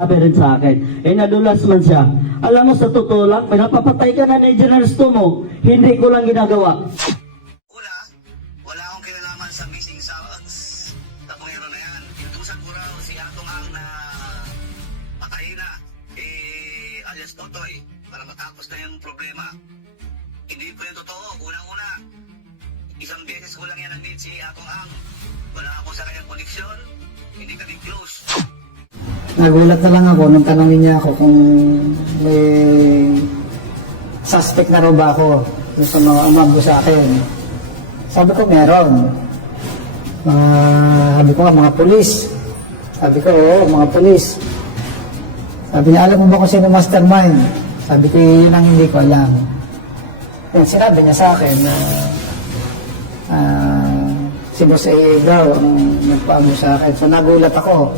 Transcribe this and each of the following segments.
Sabi rin sa akin, nadulas man siya. Alam mo, sa totoo lang, pinapapatay ka na ni General mo. Hindi ko lang ginagawa. Una, wala akong kinalaman sa missing sa tapongero na yan. Inutusan ko raw si Atong Ang na patayin na, alias Totoy, para matapos na yung problema. Hindi po yung totoo. Unang-una, isang beses ko lang yan nag-meet si Atong Ang. Wala ako sa kanyang koneksyon, hindi kami close. Nagulat na lang ako nung tanongin niya ako kung may suspect na raw ba ako sa mga umambo sa akin. Sabi ko meron. Sabi ko mga pulis. Sabi ko oo, mga pulis. Sabi niya, alam mo ba kung sino mastermind? Sabi ko yun ang hindi ko alam. Yan, sinabi niya sa akin na si Boss A daw ang nagpaamo sa akin. So nagulat ako.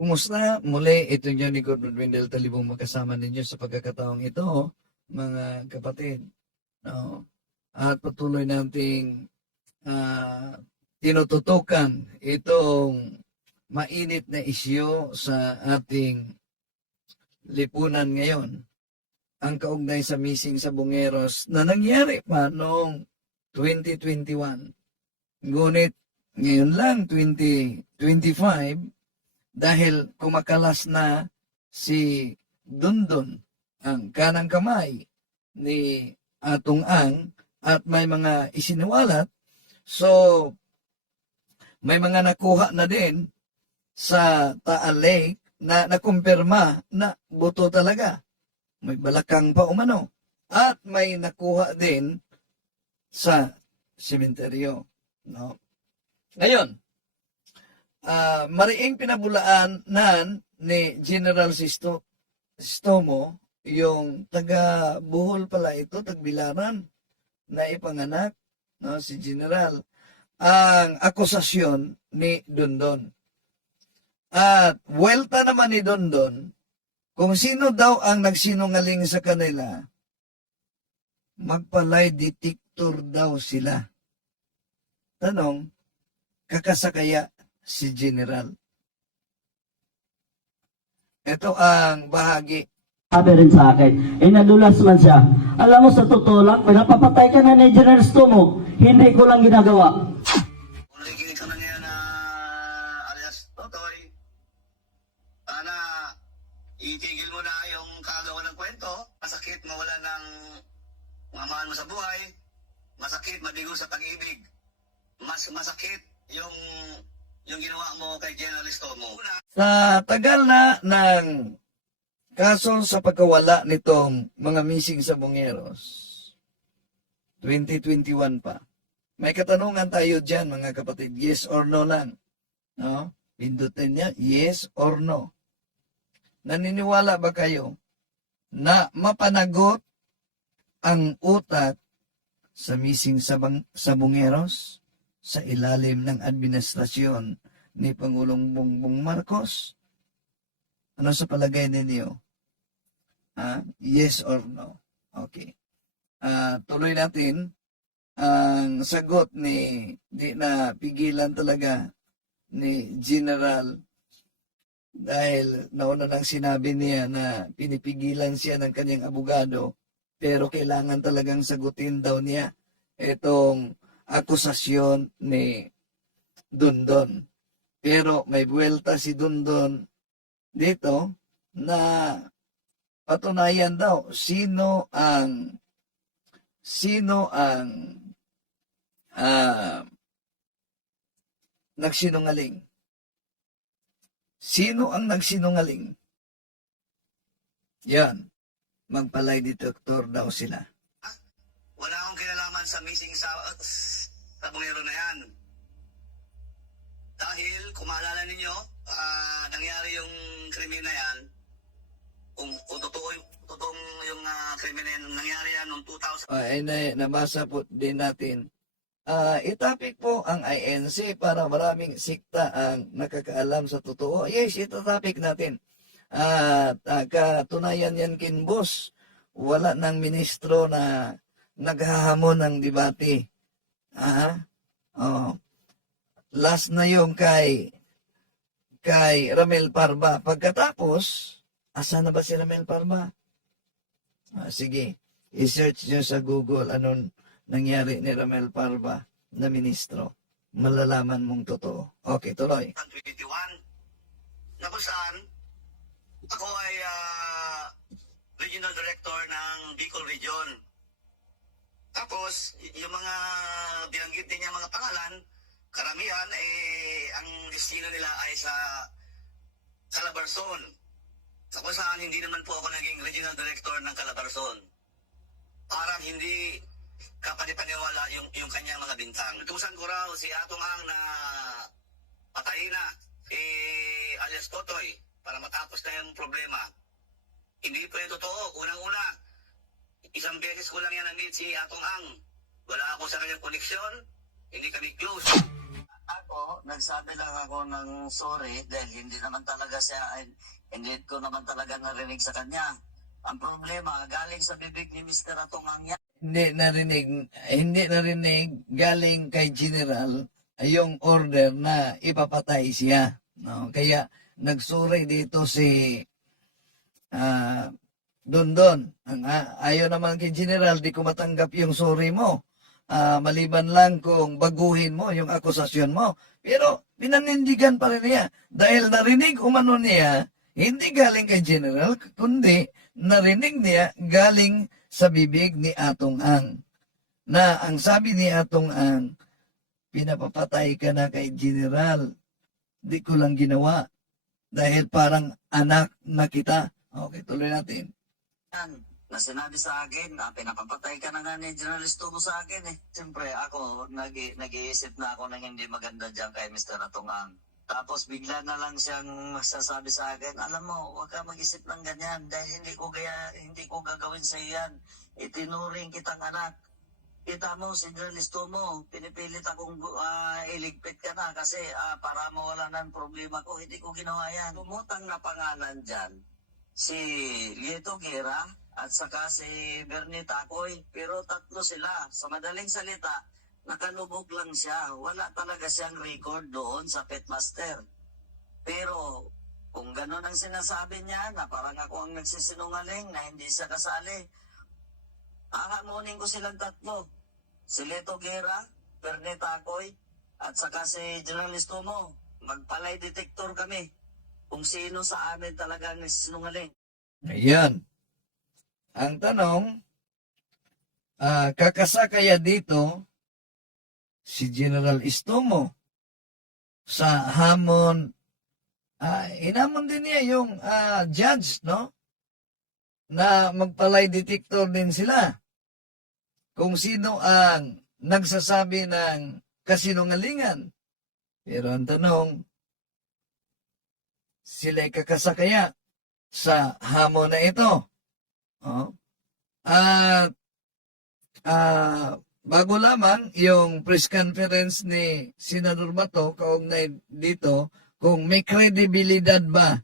Kumusta? Muli, ito nyo ni Gordon Wendell Talibong magkasama ninyo sa pagkakataong ito, mga kapatid. No? At patuloy nating tinututukan itong mainit na isyu sa ating lipunan ngayon. Ang kaugnay sa missing sa Bungeros na nangyari pa noong 2021. Ngunit ngayon lang, 2025, dahil kumakalas na si Dundon, ang kanang kamay ni Atong Ang, at may mga isiniwalat, so may mga nakuha na din sa Taal Lake na nakumpirma na buto talaga. May balakang pa umano. At may nakuha din sa sementeryo. No? Ngayon, mariing pinabulaan ni General Sistomo, yung taga Bohol pala ito, tagbilaran, na ipanganak, no, si General, ang akusasyon ni Dondon. At welta naman ni Dondon, kung sino daw ang nagsinungaling sa kanila, magpalay detector daw sila. Tanong, kakasakaya si General. Ito ang bahagi. Sabi rin sa akin, nadulas man siya. Alam mo, sa totoo lang, pinapapatay ka na ni General mo. Hindi ko lang ginagawa. Kung nakikinig ka na ngayon na alias Totoy, sana itigil mo na yung kagawa ng kwento. Masakit mawala ng mga mahal mo sa buhay. Masakit madigo sa pag-ibig. Mas masakit yung ginawa mo kay General Tomo. Sa tagal na ng kaso sa pagkawala nitong mga missing sa Bungeros, 2021 pa, may katanungan tayo dyan, mga kapatid, yes or no lang. No? Pindutin niya, yes or no. Naniniwala ba kayo na mapanagot ang utak sa missing sa Bungeros sa ilalim ng administrasyon ni Pangulong Bongbong Marcos? Ano sa palagay ninyo? Yes or no? Okay. Tuloy natin ang sagot di na pigilan talaga ni General, dahil nauna nang sinabi niya na pinipigilan siya ng kanyang abogado, pero kailangan talagang sagutin daw niya itong akusasyon ni Dundon. Pero may buwelta si Dundon dito na patunayan daw sino ang nagsinungaling. Sino ang nagsinungaling? Yan. Magpalay detector daw sila. Wala akong kinalaman sa missing sa bungero na yan. Dahil, kung maalala ninyo, nangyari yung krimen na yan, kung totoong yung krimen na yan, nangyari yan noong 2000. Nabasa po din natin. Itapik po ang INC para maraming sikta ang nakakaalam sa totoo. Yes, itatopic natin. Katunayan yan kinbos. Wala ng ministro na naghahamon ng debate. Last na yung kay kay Ramel Parba. Pagkatapos, asa na ba si Ramel Parba? Sige, i-search nyo sa Google anong nangyari ni Ramel Parba na ministro. Malalaman mong totoo. Okay, tuloy. 21 na kung saan ako ay regional director ng Bicol Region. Tapos, yung mga binanggit din niya mga pangalan, karamihan ang destino nila ay sa Calabarzon. Sa kung saan hindi naman po ako naging regional director ng Calabarzon. Parang hindi kapanipaniwala yung kanyang mga bintang. Tusan ko raw si Atong Ang na patayin na alias Totoy para matapos na yung problema. Hindi po yung totoo. Unang-una, isang beses ko lang yan na-meet si Atong Ang. Wala ako sa kanyang koneksyon. Hindi kami close. Ako, nagsabi lang ako ng sorry dahil hindi ko naman talaga narinig sa kanya. Ang problema, galing sa bibig ni Mr. Atong Ang yan. Hindi narinig galing kay General yung order na ipapatay siya. No? Kaya nagsuri dito si Dondon. Ayaw naman kay General, di ko matanggap yung sorry mo. Maliban lang kung baguhin mo yung akusasyon mo. Pero pinanindigan pa rin niya. Dahil narinig umano niya, hindi galing kay General, kundi narinig niya galing sa bibig ni Atong Ang. Na ang sabi ni Atong Ang, pinapapatay ka na kay General. Di ko lang ginawa. Dahil parang anak na kita. Okay, tuloy natin. Na sinabi sa akin, pinapapatay ka na nga ni General Estumo sa akin eh. Siyempre ako, nag-iisip na ako ng hindi maganda dyan kay Mr. Atong Ang. Tapos bigla na lang siyang magsasabi sa akin, alam mo, huwag ka mag-isip ng ganyan dahil hindi ko gagawin sa iyan. Itinuring kitang anak. Kita mo, si General Estumo, pinipilit akong iligpit ka na kasi para mawala ng problema ko. Hindi ko ginawa yan. Tumutang na pangalan dyan, si Lieto Guerra at saka si Bernie Tacoy. Pero tatlo sila. Sa madaling salita, nakalubog lang siya. Wala talaga siyang record doon sa Petmaster. Pero kung gano'n ang sinasabi niya na parang ako ang nagsisinungaling na hindi siya kasali, hahamunin ko silang tatlo. Si Lieto Guerra, Bernie Tacoy, at saka si General Estumo. Magpalay detector kami kung sino sa amin talaga ang nagsisinungaling. Ayan. Ang tanong, kakasa kaya dito si General Estumo sa hamon, inamon din niya yung judge, no? Na magpalay detector din sila. Kung sino ang nagsasabi ng kasinungalingan. Pero ang tanong, sila'y kakasa kaya sa hamon na ito? Oh. At bago lamang yung press conference ni Senador Bato kaugnay dito, kung may kredibilidad ba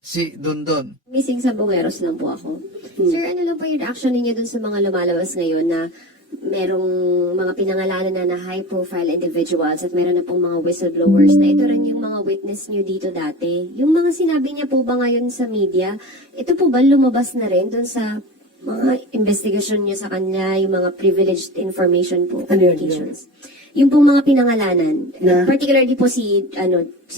si Dondon. Missing sa Bongeros lang po ako. Sir, ano lang po yung reaction ninyo dun sa mga lumalabas ngayon na merong mga pinangalanan na high-profile individuals at meron na pong mga whistleblowers na ito rin yung mga witness nyo dito dati. Yung mga sinabi niya po ba ngayon sa media, ito po ba lumabas na rin dun sa mga investigasyon niyo sa kanya, yung mga privileged information po, communications? Yung pong mga pinangalanan, particularly po si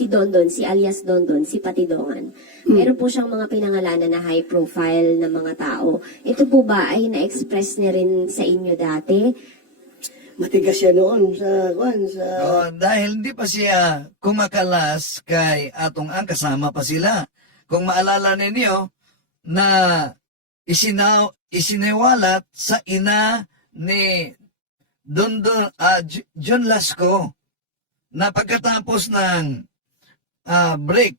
Dondon, si alias Dondon, si Patidongan. Meron po siyang mga pinangalanan na high profile na mga tao. Ito po ba ay na-express niya rin sa inyo dati? Matigas siya noon sa Dahil hindi pa siya kumakalas kay Atong Ang, kasama pa sila. Kung maalala ninyo na isiniwalat sa ina ni John Lasco na pagkatapos ng break,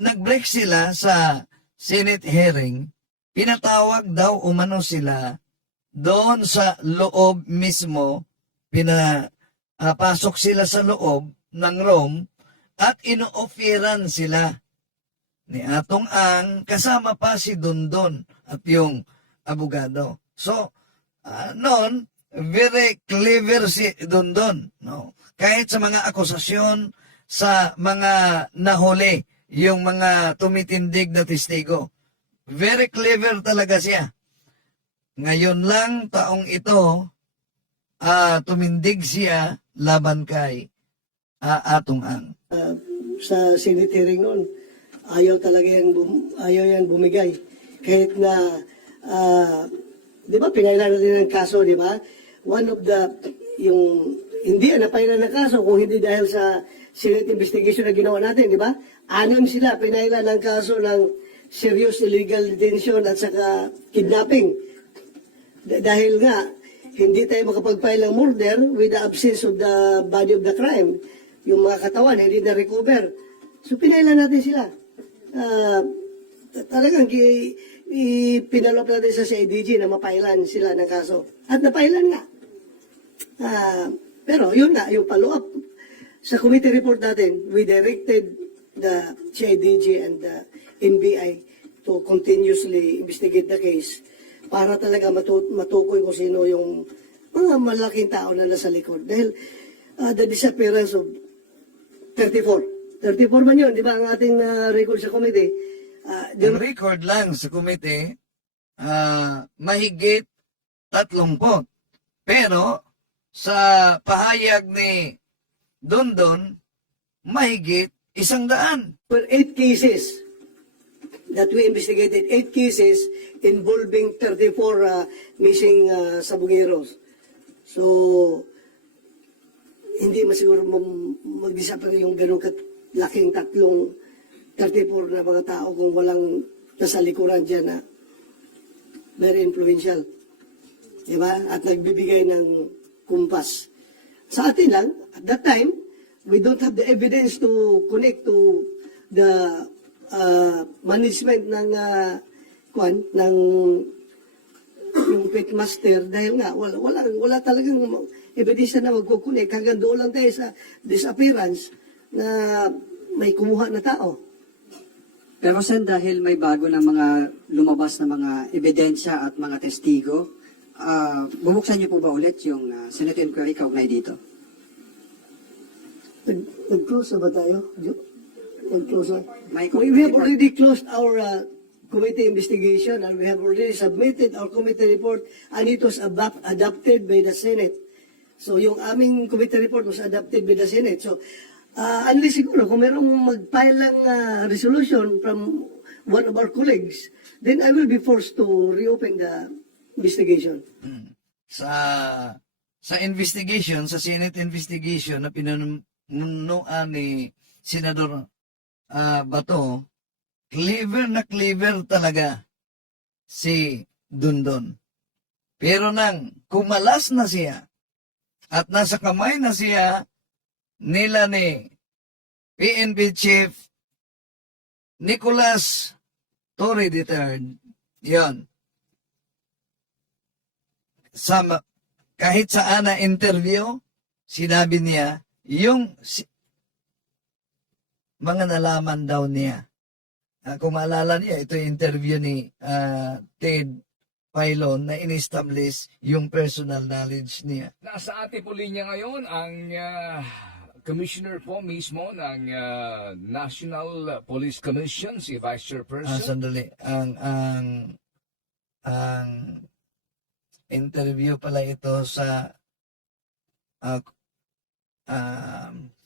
nag-break sila sa Senate hearing, pinatawag daw umano sila doon sa loob mismo, pasok sila sa loob ng Rome at ino-offeran sila ni Atong Ang, kasama pa si Dondon at yung abogado. So, noon, very clever si Dondon. No? Kahit sa mga akusasyon sa mga nahuli, yung mga tumitindig na testigo. Very clever talaga siya. Ngayon lang taong ito, tumindig siya laban kay Atong Ang. Sa Senate hearing noon, ayaw talaga ayaw yan bumigay. Kahit na, di ba, pinailan natin ng kaso, di ba? One of the, hindi napailan ng kaso kung hindi dahil sa Senate investigation na ginawa natin, di ba? 6 sila, pinailan ng kaso ng serious illegal detention at saka kidnapping. Dahil nga, hindi tayo makapag-file ng murder with the absence of the body of the crime. Yung mga katawan, hindi na-recover. So, pinailan natin sila. Talagang pinalop natin sa CIDG na mapailan sila ng kaso. At napailan nga. Pero yun nga, yung follow-up. Sa committee report natin, we directed the CIDG and the NBI to continuously investigate the case para talaga matukoy kung sino yung mga malaking tao na nasa likod. Dahil the disappearance of 34 man yun, di ba, ang ating record sa committee. Yung record lang sa komite, mahigit 30. Pero, sa pahayag ni Dondon, mahigit 100. Were 8 cases that we investigated, 8 cases involving 34 missing sabugeros. So, hindi masiguro mag-disappear yung ganun laking 34 na mga tao kung walang nasa likuran dyan na very influential. Diba? At nagbibigay ng kumpas. Sa atin lang, at that time, we don't have the evidence to connect to the management ng yung pitmaster dahil nga wala talagang ebidensya na magkukunik. Hanggang doon lang tayo sa disappearance na may kumuha na tao. Pero Sen, dahil may bago na mga lumabas na mga ebidensya at mga testigo, bubuksan niyo po ba ulit yung Senate inquiry kaugnay dito? Nag-close na ba tayo? Nag-close na? We have report. already closed our committee investigation and we have already submitted our committee report and it was adopted by the Senate. So yung aming committee report was adopted by the Senate. So unless siguro kung merong mag-file lang resolution from one of our colleagues, then I will be forced to reopen the investigation. Sa investigation, sa Senate investigation na pinunuan ni Senador Bato, clever talaga si Dondon. Pero nang kumalas na siya at nasa kamay na siya nila ni PNP Chief Nicolas Torre III, yon. Kahit saan na interview, sinabi niya, yung mga nalaman daw niya. Kung maalala niya, ito yung interview ni Ted Filon na in-establish yung personal knowledge niya. Nasa ating po linya ngayon ang commissioner po mismo ng National Police Commission, si Vice Chairperson. Sandali. Ang interview pala ito sa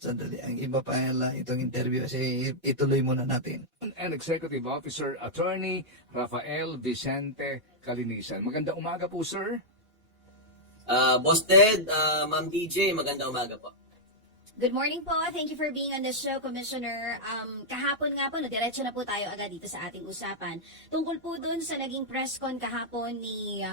sandali. Ang iba pa itong interview kasi ituloy muna natin. And Executive Officer Attorney Rafael Vicente Calinisan. Magandang umaga po, sir. Boss Ted, Ma'am DJ, magandang umaga po. Good morning po. Thank you for being on the show, Commissioner. Kahapon nga po, diretso na po tayo agad dito sa ating usapan. Tungkol po dun sa naging press con kahapon ni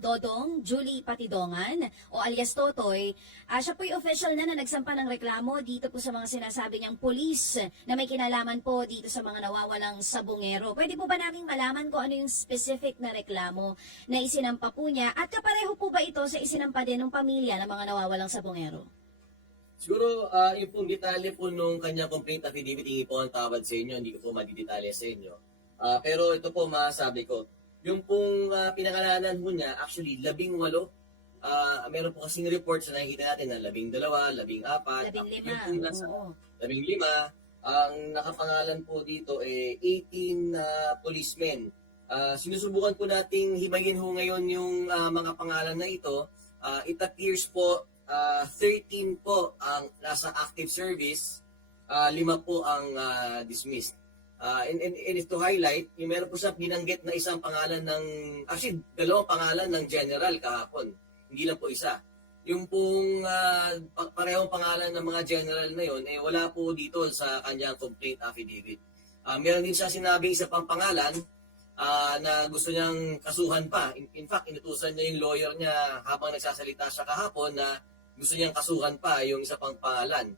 Dodong Julie Patidongan o alias Totoy. Siya po yung official na nagsampa ng reklamo dito po sa mga sinasabi niyang pulis na may kinalaman po dito sa mga nawawalang sabongero. Pwede po ba naming malaman kung ano yung specific na reklamo na isinampa po niya at kapareho po ba ito sa isinampa din ng pamilya ng mga nawawalang sabongero? Siguro, yung pong detalye po nung kanyang complaint affidavit, hingi po ang tawad sa inyo, hindi ko po madidetalye sa inyo. Pero ito po masabi ko, yung pong pinangalanan ho niya, actually 18 meron po kasing reports na nakikita natin na 12, 14, 15. Oo. 15. Ang nakapangalan po dito 18 policemen. Sinusubukan po nating himayin ho ngayon yung mga pangalan na ito. It appears po 13 po ang nasa active service, 5 po ang dismissed. And to highlight, yung meron po siya binanggit na isang pangalan actually 2 pangalan ng general kahapon. Hindi lang po isa. Yung pong parehong pangalan ng mga general na yon wala po dito sa kanyang complaint affidavit. Meron din siya sinabing isa pang pangalan na gusto niyang kasuhan pa. In fact, inutusan niya yung lawyer niya habang nagsasalita siya kahapon na gusto niyang kasuhan pa yung isa pang pangalan.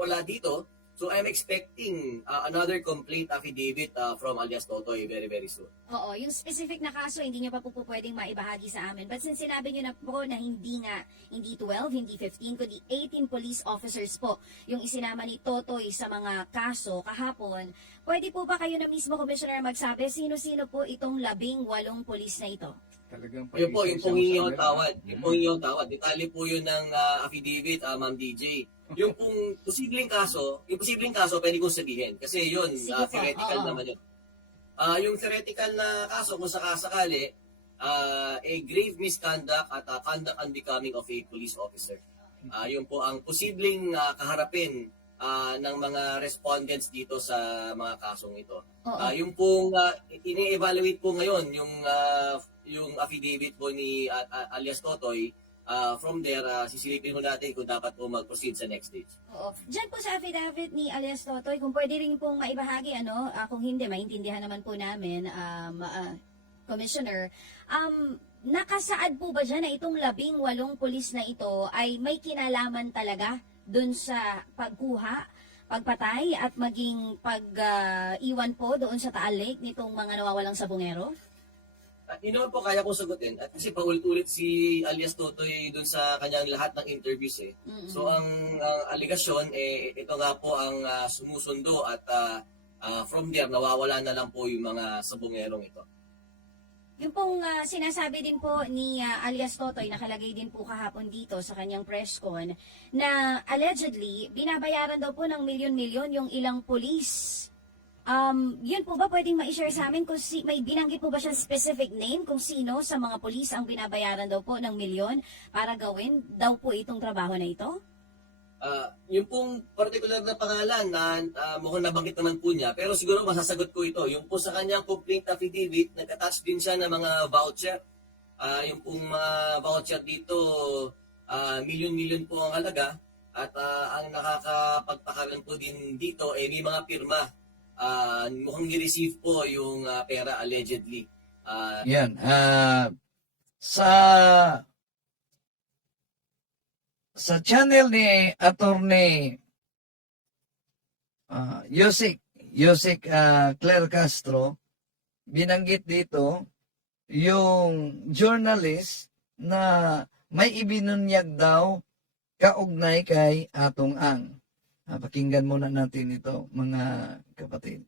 Wala dito. So I'm expecting another complaint affidavit from alias Totoy very, very soon. Oo, yung specific na kaso, hindi nyo pa po pwedeng maibahagi sa amin. But since sinabi nyo na po na hindi 12, hindi 15, kundi 18 police officers po yung isinama ni Totoy sa mga kaso kahapon, pwede po ba kayo na mismo, Commissioner, magsabi sino-sino po itong 18 police na ito? Talagang Yun po, yung pong paisa-isang hingiyong tawad. Yung pong hingiyong tawad. Detalye po yun ng affidavit, Ma'am DJ. Yung pong posibleng kaso, pwede kong sabihin. Kasi yun, Sige po, theoretical oo. naman yun. Yung theoretical na kaso, kung sakasakali, a grave misconduct at conduct unbecoming of a police officer. Yun po ang posibleng kaharapin ng mga respondents dito sa mga kasong ito. Oo. Yung pong ini-evaluate po ngayon yung affidavit po ni alias Totoy. From there, sisilipin mo natin kung dapat po mag-proceed sa next stage. Oo. Diyan po sa affidavit ni alias Totoy, kung pwede rin pong maibahagi, kung hindi, maintindihan naman po namin, Commissioner, nakasaad po ba dyan na itong 18 pulis na ito ay may kinalaman talaga dun sa pagkuha, pagpatay at maging pag-iwan po doon sa Taal Lake nitong mga nawawalang sabungero? Yun naman po kaya kong sagutin. At kasi paulit-ulit si alias Totoy dun sa kanyang lahat ng interviews So ang aligasyon, ito nga po ang sumusundo at from there, nawawala na lang po yung mga sabungerong ito. Yung pong sinasabi din po ni alias Totoy, nakalagay din po kahapon dito sa kanyang press con, na allegedly, binabayaran daw po ng milyon-milyon yung ilang police. Yun po ba pwedeng ma-share sa amin kung may binanggit po ba siya specific name kung sino sa mga police ang binabayaran daw po ng milyon para gawin daw po itong trabaho na ito? Yung pong particular na pangalan na mukhang nabanggit naman po niya, pero siguro masasagot ko ito. Yung po sa kanyang complaint affidavit, nag-attach din siya ng mga voucher. Yung pong mga voucher dito, milyon-milyon po ang halaga. At ang nakakapagpakalan po din dito, may mga pirma. Mukhang ni-receive po yung pera allegedly. Yan. Sa channel ni Attorney Yusik Claire Castro, binanggit dito yung journalist na may ibinunyag daw kaugnay kay Atong Ang. Pakinggan muna natin ito, mga kapatid.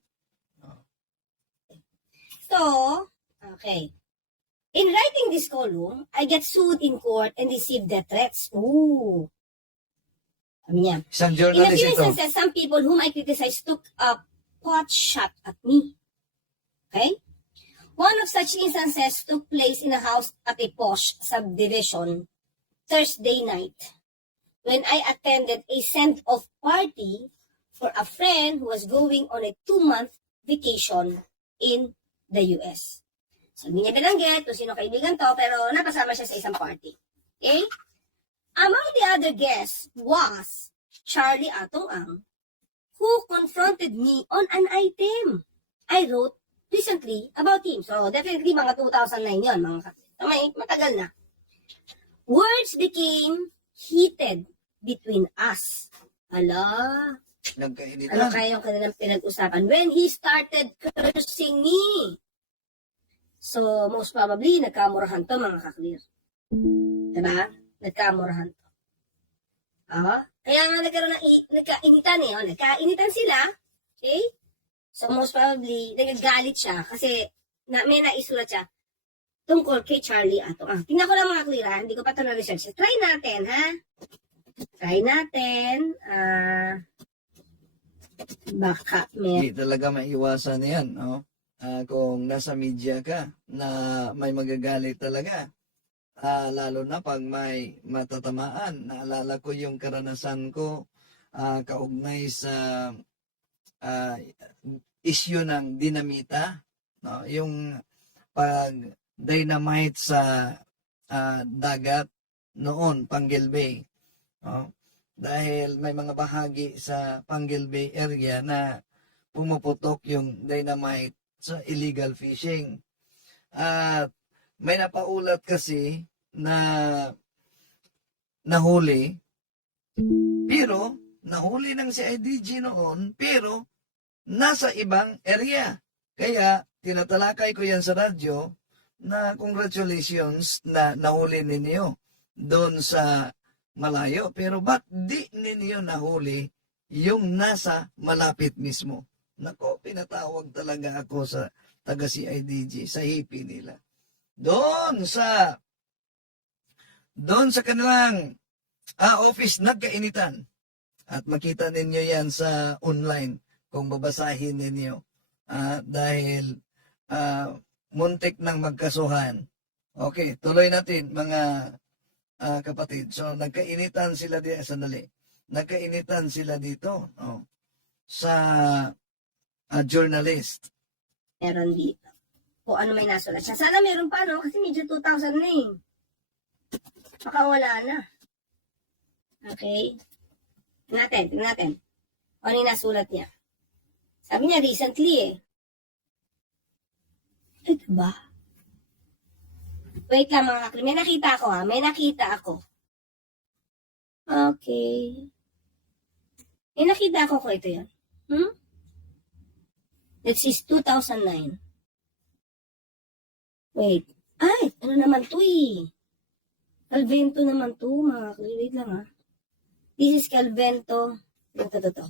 So, okay. In writing this column, I get sued in court and receive death threats. Ooh. Sabi niya. Isang In a journalist few ito. instances, some people whom I criticize took a pot shot at me. Okay? One of such instances took place in a house at a posh subdivision Thursday night, when I attended a send-off party for a friend who was going on a 2-month vacation in the US. So, hindi niya binanggit kung sino kaibigan to, pero napasama siya sa isang party. Okay? Among the other guests was Charlie Atong Ang, who confronted me on an item I wrote recently about him. So, definitely mga 2009 yun, mga kapatid. Matagal na. Words became heated between us. Ano Nagkainitan. kaya yung kanilang pinag-usapan? When he started cursing me. So, most probably, nagkamurahan to, mga kaklir. Diba? Nagkamurahan to. Kaya nga nagkaroon ng nagkainitan nagkainitan sila. Okay? So, most probably, nagagalit siya kasi may naisulat siya. tungkol kay Charlie Atong Ang. Tingnan ko lang mga clear, ha? Hindi ko pa ito na-research. Try natin, ha? Try natin. Baka may... Hindi talaga maiwasan yan, no? Kung nasa media ka, na may magagalit talaga. Lalo na pag may matatamaan. Naalala ko yung karanasan ko kaugnay sa issue ng dinamita, no? Yung pag dynamite sa dagat noon, Panguil Bay. No? Dahil may mga bahagi sa Panguil Bay area na pumuputok yung dynamite sa illegal fishing. At may napaulat kasi na nahuli, pero nahuli ng CIDG noon, pero nasa ibang area. Kaya tinatalakay ko yan sa radyo na congratulations na nahuli ninyo doon sa malayo. Pero ba't di ninyo nahuli yung nasa malapit mismo? Nako, pinatawag talaga ako sa taga CIDG, sa hippie nila. Doon sa kanilang office, nagkainitan. At makita ninyo yan sa online kung babasahin ninyo. Dahil muntik ng magkasuhan. Okay, tuloy natin mga kapatid. So, nagkainitan sila dito. Sandali. Nagkainitan sila dito. Sa journalist. Meron dito. Kung ano may nasulat siya. Sana meron pa, no? Kasi medyo 2,000 na eh. Baka wala na. Okay. Tingnan natin. Ano yung nasulat niya? Sabi niya recently eh. Ito ba? Wait lang mga kakri. May nakita ako ha. May nakita ako. Okay. May nakita ako kung ito yan. That is 2009. Wait. Ay, ano naman to eh. Calvento naman to, mga kakri. Wait lang ha. This is Calvento. Ito.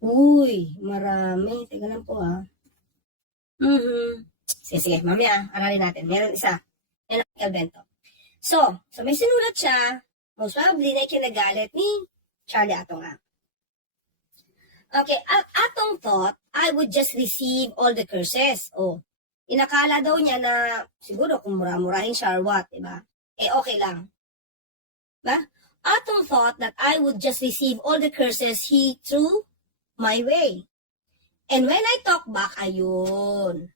Uy, marami. Teka lang po ha. Sige, mamaya, aralin natin. Meron isa. Yan ang Calvento. So may sinulat siya, most probably na ikinagalit ni Charlie Atong Ang. Okay, Atong thought, I would just receive all the curses. Inakala daw niya na, siguro kung mura-murahin siya or what, diba? Okay lang. Diba? Atong thought that I would just receive all the curses he threw my way. And when I talk back, ayun.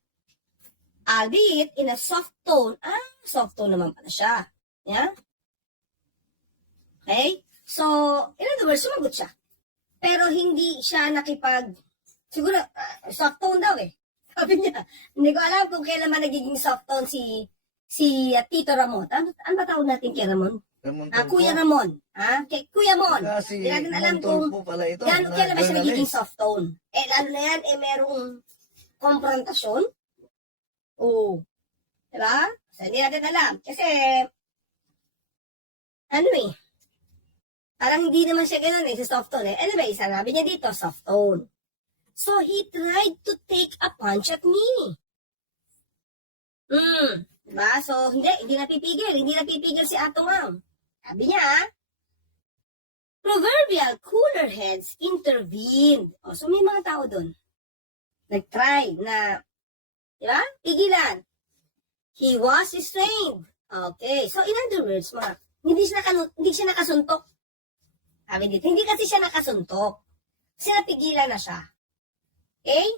Albeit in a soft tone. Soft tone naman pala siya. Yeah? Okay? So, in other words, sumagot siya. Pero hindi siya siguro, soft tone daw eh. Sabi niya, hindi ko alam kung kailan man nagiging soft tone si Tito Ramon. Ano ba tawag natin kay Ramon? Kuya Ramon. Kuya Mon. Kasi Hindi natin alam kung kailan ba siya nagiging soft tone. Lalo na yan, merong konfrontasyon. Diba? So, hindi natin alam. Kasi, parang hindi naman siya gano'n sa soft tone. Anyway, sabi niya dito, soft tone. So, he tried to take a punch at me. Diba? So, hindi napipigil. Hindi napipigil si Atong Ang. Sabi niya, proverbial cooler heads intervened. So, may mga tao doon. Nag-try na, diba? Pigilan. He was restrained. Okay. So, in other words, hindi siya nakasuntok. Sabi dito, hindi kasi siya nakasuntok. Kasi napigilan na siya. Okay?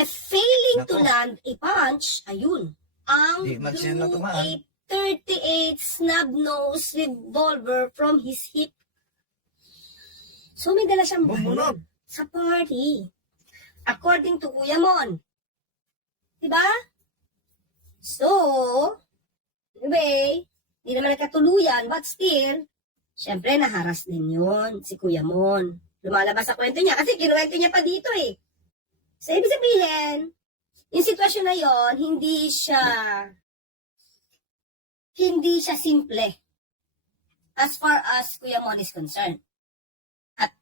Failing to land a punch, ayun, ang drew a 38 snub-nose revolver from his hip. So, may dala siyang baril sa party. According to Kuya Mon. Diba? So, anyway, hindi naman nagkatuluyan, but still, syempre, naharas din yun si Kuya Mon. Lumalabas sa kwento niya kasi kinuwento niya pa dito eh. So, ibig sabihin, yung sitwasyon na yon, hindi siya simple as far as Kuya Mon is concerned. At,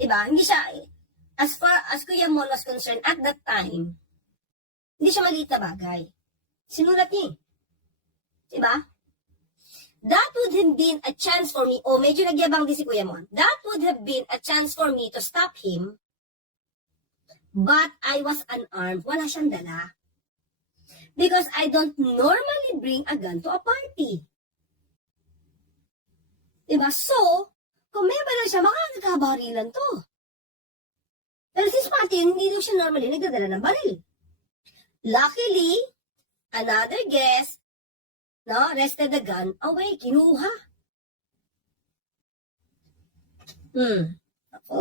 diba, hindi siya, as far as Kuya Mon was concerned at that time, hindi siya maliit na bagay. Sinulat niya. Diba? That would have been a chance for me, medyo nagyabang din si Kuya Mon. That would have been a chance for me to stop him, but I was unarmed. Wala siyang dala. Because I don't normally bring a gun to a party. Diba? So, kung may baril siya, makakabarilan to. Pero si Martin, hindi daw siya normally nagdadala ng baril. Luckily, another guest, rested the gun away, kinuha. Ako.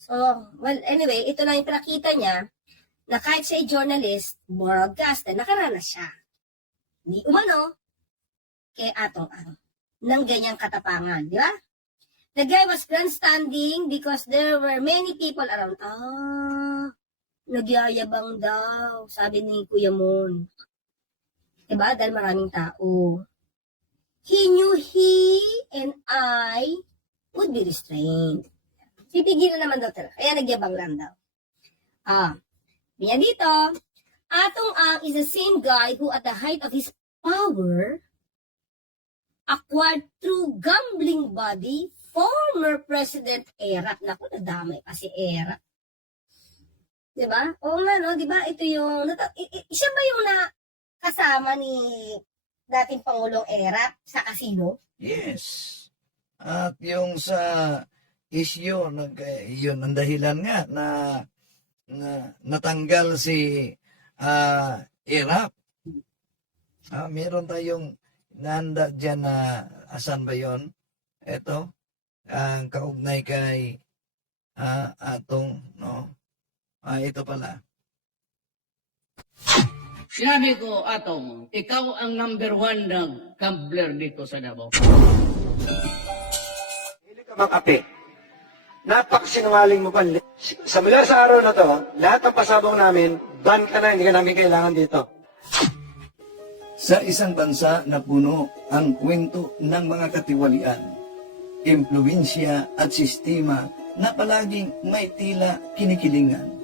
So, well, anyway, ito lang yung pinakita niya na kahit siya ay journalist, broadcaster, nakaranas siya. Hindi umano kay Atong Ang ng ganyang katapangan, di ba? The guy was grandstanding because there were many people around. Nagyayabang daw, sabi ni Kuya Mon. Diba? Dahil maraming tao. He knew he and I would be restrained. Pipigilan naman daw talaga. Kaya nagyabang lang daw. Yan dito, Atong Ang is the same guy who at the height of his power acquired through gambling body former President Erap. Naku, nadamay pa si Erap. Diba? Oo nga, no? Diba? Ito yung, siya ba yung kasama ni dating Pangulong Erap sa casino? Yes. At yung sa issue, yun ang dahilan nga na natanggal si Erap. Meron tayong nanda dyan na asan ba yun? Ito, ang kaugnay kay Atong, no? Ito pala. Sinabi ko, Atong, ikaw ang number 1 na gambler dito sa Davao. Hindi ka makape. Napakasinungaling mo pa. Mula sa araw na to, lahat ng pasabong namin, ban ka na, hindi ka namin kailangan dito. Sa isang bansa na puno ang kwento ng mga katiwalian, impluwensya at sistema na palaging may tila kinikilingan,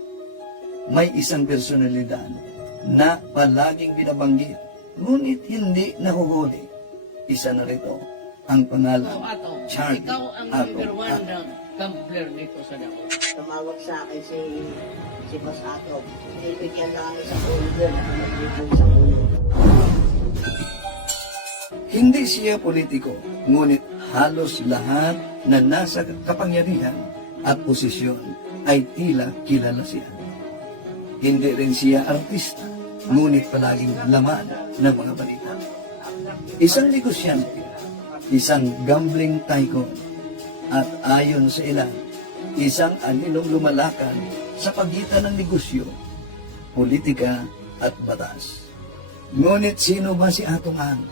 may isang personalidad na palaging binabanggit, ngunit hindi nahuhuli. Isa na rito ang pangalan, Atong, Charlie ikaw ang number 1 na gambler dito sa Davao. Tumawag sa akin si Boss Atong. Pinipigyan lang sa order na nagbibigay sa ulo. Hindi siya politiko, ngunit halos lahat na nasa kapangyarihan at posisyon ay tila kilala siya. Hindi rin siya artista, ngunit palaging laman ng mga balita. Isang negosyante, isang gambling tycoon, at ayon sa ilan, isang aninong lumalakan sa pagitan ng negosyo, politika at batas. Ngunit sino ba si Atong Ang?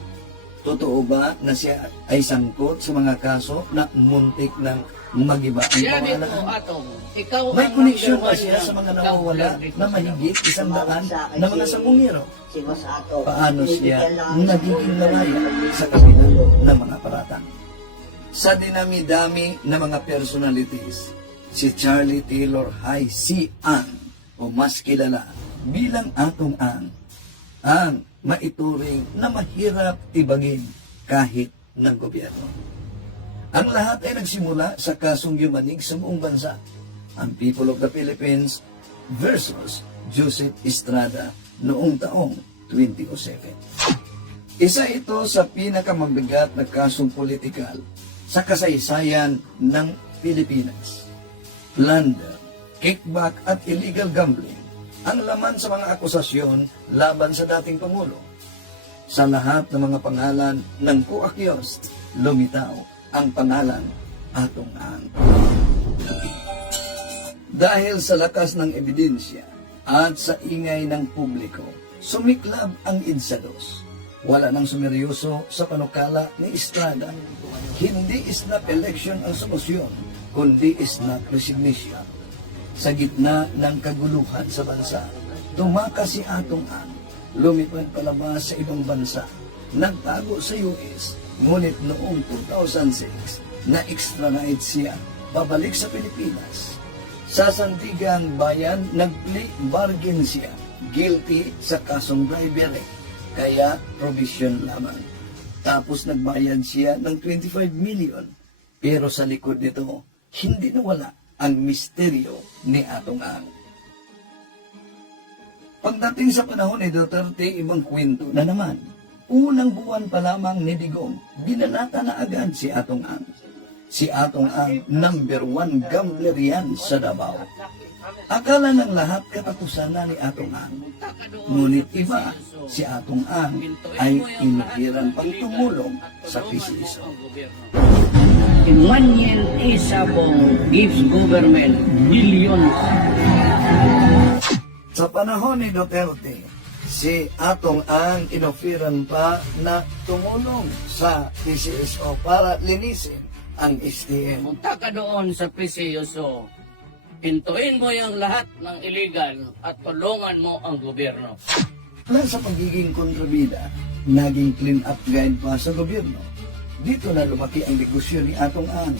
Totoo ba na siya ay sangkot sa mga kaso na muntik ng magiba ang Sinabi ko, pangalan? Atong, ikaw May ang koneksyon number ba 1 siya sa mga nawawala dito na sa mahigit 100 na mga sabungero? Si Boss Atong. Paano siya Pinipigyan lang sa nagiging order lalaya na sa kabila ng mga paratang? Sa dinami-dami na mga personalities, si Charlie Taylor Hay si Ang o mas kilala bilang Atong ang maituring na mahirap ibagin kahit ng gobyerno. Ang lahat ay nagsimula sa kasong yumanig sa buong bansa, ang People of the Philippines versus Joseph Estrada noong taong 2007. Isa ito sa pinakamabigat na kasong politikal sa kasaysayan ng Pilipinas. Plunder, kickback at illegal gambling ang laman sa mga akusasyon laban sa dating Pangulo. Sa lahat ng mga pangalan ng Kuakyos, lumitaw ang pangalan Atong Ang. Dahil sa lakas ng ebidensya at sa ingay ng publiko, sumiklab ang IDSA-2. Wala nang sumeryoso sa panukala ni Estrada. Hindi snap election ang solusyon, kundi snap resignation. Sa gitna ng kaguluhan sa bansa, tumakas si Atong Ang, lumipad palabas sa ibang bansa, nagtago sa US, ngunit noong 2006, na-extradite siya, pabalik sa Pilipinas. Sa Sandigang Bayan, nag-plea bargain siya guilty sa kasong bribery. Kaya provision lamang. Tapos nagbayad siya ng 25 million. Pero sa likod nito, hindi nawala ang misteryo ni Atong Ang. Pagdating sa panahon ni Duterte, ibang kwento na naman. Unang buwan pa lamang ni Digong, binanata na agad si Atong Ang. Si Atong Ang, #1 gambler yan sa Davao. Akala ng lahat katapusan na ni Atong Ang. Ngunit iba, si Atong Ang ay inihiran pang tumulong sa PCSO. Emmanuel A. Sabong gives government billions. Sa panahon ni Duterte, si Atong Ang inofiran pa na tumulong sa PCSO para linisin ang STM. Punta ka doon sa PCSO. Pintuin mo yung lahat ng illegal at tulungan mo ang gobyerno. Mula sa pagiging kontrabida, naging clean up guide pa sa gobyerno. Dito na lumaki ang negosyo ni Atong Ang.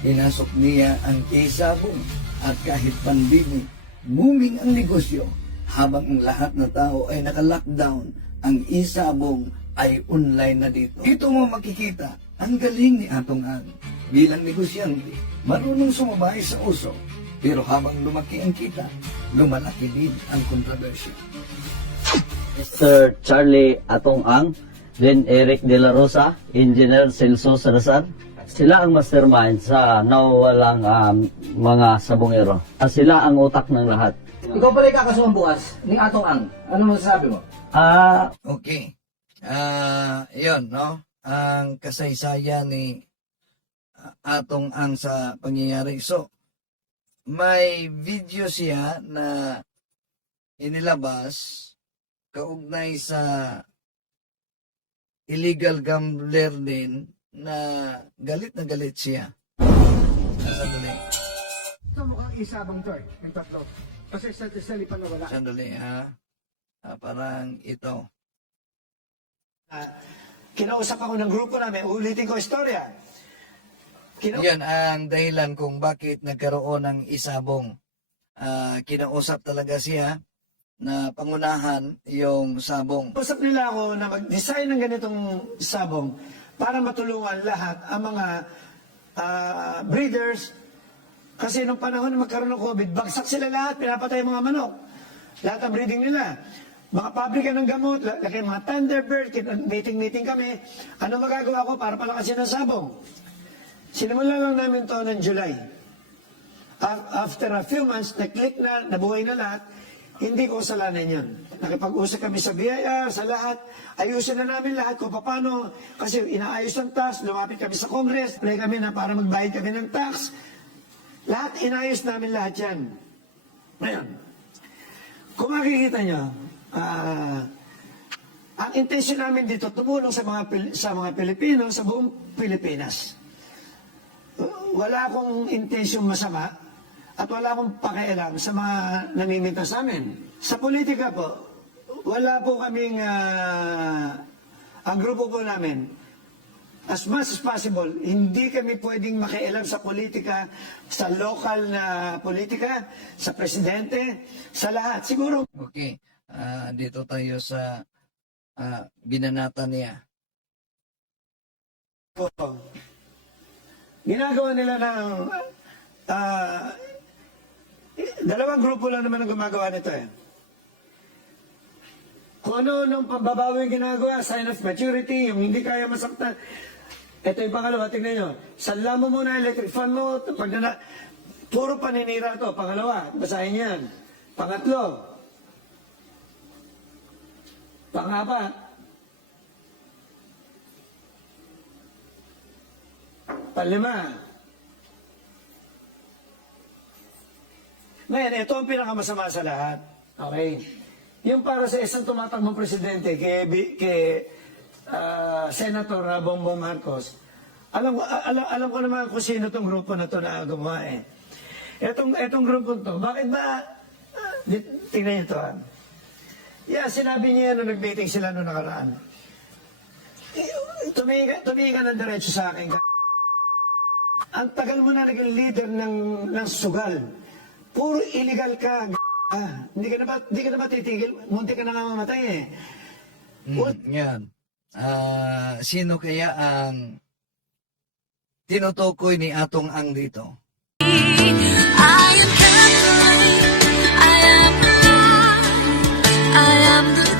Pinasok niya ang Sabong at kahit pandemic, booming ang negosyo. Habang ang lahat na tao ay naka-lockdown, ang Sabong ay online na dito. Dito mo makikita ang galing ni Atong Ang. Bilang negosyante, marunong sumabay sa uso. Pero habang lumaki ang kita, lumalaki din ang kontrobersya. Mr. Charlie Atong Ang, then Eric De La Rosa, Engineer Celso Salazar. Sila ang mastermind sa nawawalang mga sabongero. Sila ang utak ng lahat. Ikaw pala kakasuhan bukas ni Atong Ang. Ano masasabi mo? Okay. Yun, no? Ang kasaysayan ni Atong Ang sa pangyayari. So, may video siya na inilabas kaugnay sa illegal gambler din na galit siya. Sandali. Ito mukhang Isabong to yung tatlo. Kasi sa lipan na wala. Sandali, ha? Parang ito. Kinausap ako ng grupo namin, ulitin ko istorya. Yan ang dahilan kung bakit nagkaroon ng Isabong. Kinausap talaga siya na pangunahan yung sabong. Usap nila ako na mag-design ng ganitong sabong para matulungan lahat ang mga breeders. Kasi nung panahon na magkaroon ng COVID, bagsak sila lahat, pinapatay ang mga manok. Lahat ang breeding nila. Mga pabrika ng gamot, laki mga Thunderbird, meeting kami. Ano magagawa ko para palakasin ang sabong? Sinimulan lang namin to ng July. After a few months, na-click na, nabuhay na lahat, hindi ko kasalanan yan. Nakipag-usap kami sa BIR, sa lahat, ayusin na namin lahat kung paano, kasi inaayos ang tax, lumapit kami sa Congress, play kami na para magbayad kami ng tax. Lahat, inayos namin lahat yan. Ngayon, kung makikita nyo, ang intention namin dito, tumulong sa mga Pilipino, sa buong Pilipinas. Wala akong intensyong masama at wala akong pakialam sa mga namiminta sa amin. Sa politika po, wala po kaming, ang grupo po namin, as much as possible, hindi kami pwedeng makialam sa politika, sa local na politika, sa presidente, sa lahat. Siguro. Okay, dito tayo sa binanata niya. Ginagawa nila ng dalawang grupo lang naman ang gumagawa nito eh. Kung ano nung pambabawi ginagawa, sign of maturity, yung hindi kaya masaktan. Ito yung pangalawa, tingnan nyo. Sanla mo muna electric fan mo, puro paninira to. Pangalawa, basahin yan. Pangatlo, pangapat, panlima. Ngayon, ito ang pinakamasama sa lahat. Okay? Yung para sa isang tumatakbong presidente kay Senator Bongbong Marcos, alam ko naman kung sino itong grupo na ito na gumawa eh. Itong grupo to, bakit ba, tingnan nyo ito. Yeah, sinabi niya nung nag-meeting sila noong nakaraan. Tumingin ka ng diretso sa akin. Ang tagal mo na naging leader ng sugal. Puro illegal ka. Hindi ka na ba titigil? Munti ka na nga mamatay eh. Yan. Sino kaya ang tinutukoy ni Atong Ang dito? I am the